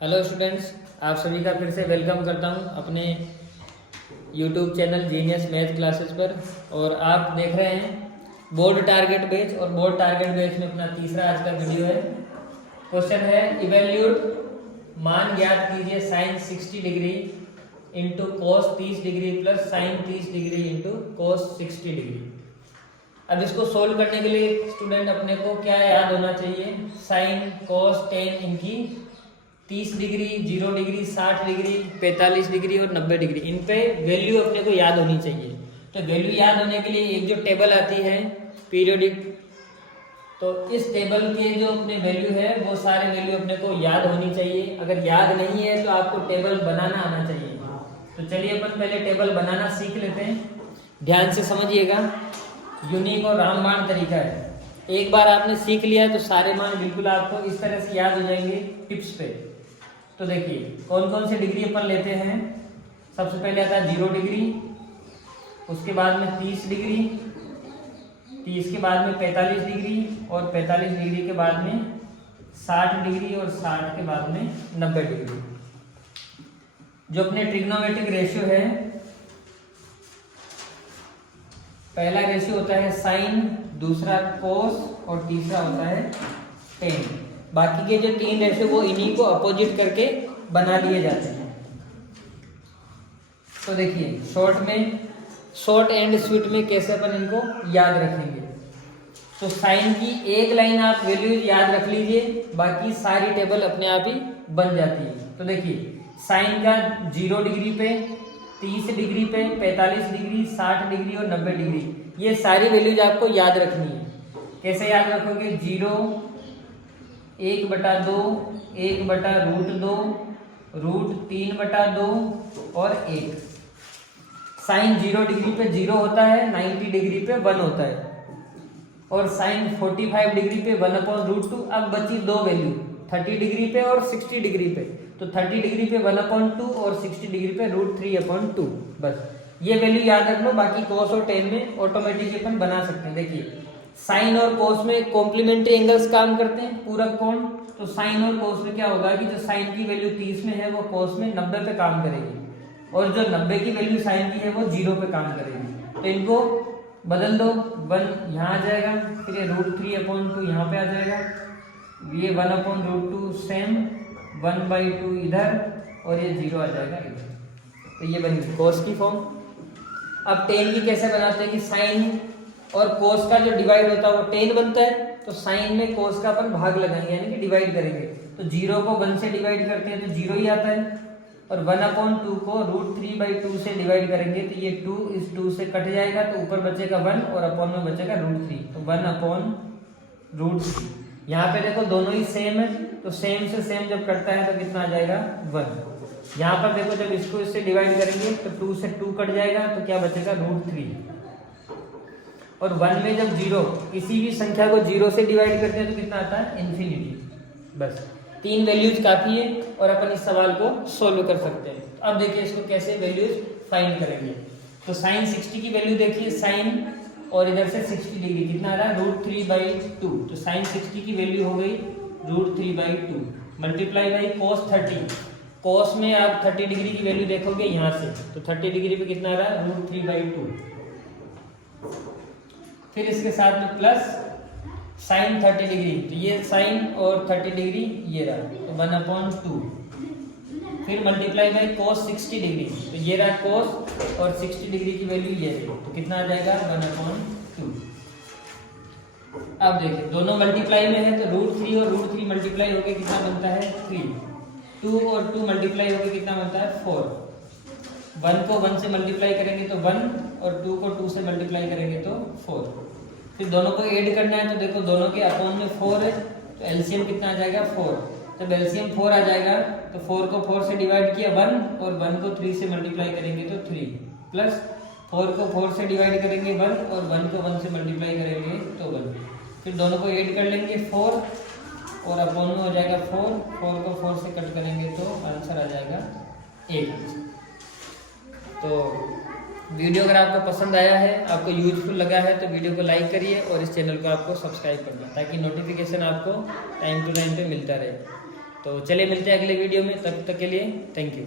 Hello students, आप सभी का फिर से वेलकम करता हूं अपने YouTube channel genius math classes पर। और आप देख रहे हैं बोर्ड टारगेट बैच, और बोर्ड टारगेट बैच में अपना तीसरा आज का वीडियो है। क्वेश्चन है इवेल्यूट, मान ज्ञात कीजिए sine 60 degree into cos 30 degree plus sine 30 degree into cos 60 degree. अब इसको सोल्व करने के लिए स्टूडेंट अपने को क्या याद होना चाहिए, साइन कोस टेन इनकी 30 डिग्री, 0 डिग्री, 60 डिग्री, 45 डिग्री और 90 डिग्री, इन पे वैल्यू अपने को याद होनी चाहिए। तो वैल्यू याद होने के लिए एक जो टेबल आती है पीरियोडिक, तो इस टेबल के जो अपने वैल्यू है वो सारे वैल्यू अपने को याद होनी चाहिए। अगर याद नहीं है तो आपको टेबल बनाना आना चाहिए। तो चलिए अपन पहले टेबल बनाना सीख लेते हैं। ध्यान से समझिएगा, यूनिक और रामबाण तरीका है। एक बार आपने सीख लिया तो सारे मान बिल्कुल आपको इस तरह से याद हो जाएंगे टिप्स पे। तो देखिए कौन कौन से डिग्री अपन लेते हैं। सबसे पहले आता है 0 डिग्री, उसके बाद में 30 डिग्री, 30 के बाद में 45 डिग्री, और 45 डिग्री के बाद में 60 डिग्री, और 60 के बाद में 90 डिग्री। जो अपने ट्रिग्नोमेट्रिक रेशियो है, पहला रेशियो होता है साइन, दूसरा कोस और तीसरा होता है टेन। बाकी के जो तीन रेशियो वो इन्हीं को अपोजिट करके बना लिए जाते हैं। तो देखिए शॉर्ट एंड स्वीट में कैसे अपन इनको याद रखेंगे। तो साइन की एक लाइन आप वैल्यू याद रख लीजिए, बाकी सारी टेबल अपने आप ही बन जाती है। तो देखिए साइन का 0 डिग्री पे, 30 डिग्री पे, 45 डिग्री, 60 डिग्री और 90 डिग्री, ये सारी वैल्यूज आपको याद रखनी है। कैसे याद रखोगे, 0, 1/2, 1/√2, √3/2 और 1। साइन 0 डिग्री पे 0 होता है, 90 डिग्री पे 1 होता है, और साइन 45 डिग्री पे 1/√2। अब बची दो वैल्यू, 30 डिग्री पे और 60 डिग्री पे। तो 30 डिग्री पे 1/2 और 60 डिग्री पे √3/2। बस ये वैल्यू याद रख लो। बाकी कोस और टेन में ऑटोमेटिकली अपन बना सकते हैं। देखिए साइन और कोस में कॉम्प्लीमेंट्री एंगल्स काम करते हैं, पूरक कोण। तो साइन और कोस में क्या होगा कि जो साइन की वैल्यू 30 में है वो कोस में 90 पे काम करेगी, और जो 90 की वैल्यू साइन की है वो 0 पे काम करेगी। तो इनको बदल दो, 1 यहाँ आ जाएगा, फिर ये √3/2 यहाँ पे आ जाएगा, ये 1/√2 सेम, 1/2 इधर, और ये 0 आ जाएगा इधर। तो ये बनी कोस की फॉर्म। अब टेन की कैसे बनाते हैं कि साइन और कोस का जो डिवाइड होता है वो टेन बनता है। तो साइन में कोस का अपन भाग लगाएंगे, यानी कि डिवाइड करेंगे। तो 0 को 1 से डिवाइड करते हैं तो 0 ही आता है, और 1/2 को √3/2 से डिवाइड करेंगे तो ये 2 इस 2 से कट जाएगा, तो ऊपर बचेगा 1 और अपॉन में बचेगा √3। तो 1/√3। यहाँ पे देखो दोनों ही सेम है, तो सेम से सेम जब कटता है तो कितना आ जाएगा, 1। यहाँ पर देखो जब इसको इससे डिवाइड करेंगे तो 2 से 2 कट जाएगा, तो क्या बचेगा, √3। और 1 में जब 0, किसी भी संख्या को 0 से डिवाइड करते हैं तो कितना आता है, इन्फिनिटी। बस 3 वैल्यूज काफी है और अपन इस सवाल को सोल्व कर सकते हैं। अब देखिए इसको कैसे वैल्यूज फाइंड करेंगे। तो साइन 60 की वैल्यू देखिए, साइन और इधर से 60 डिग्री कितना आ रहा है, √3/2। तो साइन 60 की वैल्यू हो गई √3/2 मल्टीप्लाई बाई कोस 30। कोस में आप 30 डिग्री की वैल्यू देखोगे यहाँ से, तो 30 डिग्री पे कितना आ रहा है, √3/2। फिर इसके साथ में प्लस साइन 30 डिग्री, तो ये साइन और 30 डिग्री ये रहा, तो 1/2। फिर मल्टीप्लाई बाई कोस 60 डिग्री, तो ये रहा कोस, और 60 डिग्री की वैल्यू ये रही, तो कितना आ जाएगा, 1/2। अब देखिए दोनों मल्टीप्लाई में है, तो √3 और √3 मल्टीप्लाई होकर कितना बनता है, 3। 2 और 2 मल्टीप्लाई होकर कितना बनता है, 4। 1 को 1 से मल्टीप्लाई करेंगे तो 1, और 2 को 2 से मल्टीप्लाई करेंगे तो 4। फिर दोनों को ऐड करना है, तो देखो दोनों के अपॉन में 4 है, तो एलसीएम कितना आ जाएगा, 4। जब एलसीएम 4 आ जाएगा तो 4 को 4 से डिवाइड किया 1, और 1 को 3 से मल्टीप्लाई करेंगे तो 3, प्लस 4 को 4 से डिवाइड करेंगे 1, और 1 को 1 से मल्टीप्लाई करेंगे तो 1। फिर दोनों को ऐड कर लेंगे 4, और अपॉन में हो जाएगा 4, 4 को 4 से कट करेंगे तो आंसर आ जाएगा 8। तो वीडियो अगर आपको पसंद आया है, आपको यूजफुल लगा है, तो वीडियो को लाइक करिए और इस चैनल को आपको सब्सक्राइब करना, ताकि नोटिफिकेशन आपको टाइम टू टाइम पे मिलता रहे। तो चलिए मिलते हैं अगले वीडियो में, तब तक के लिए थैंक यू।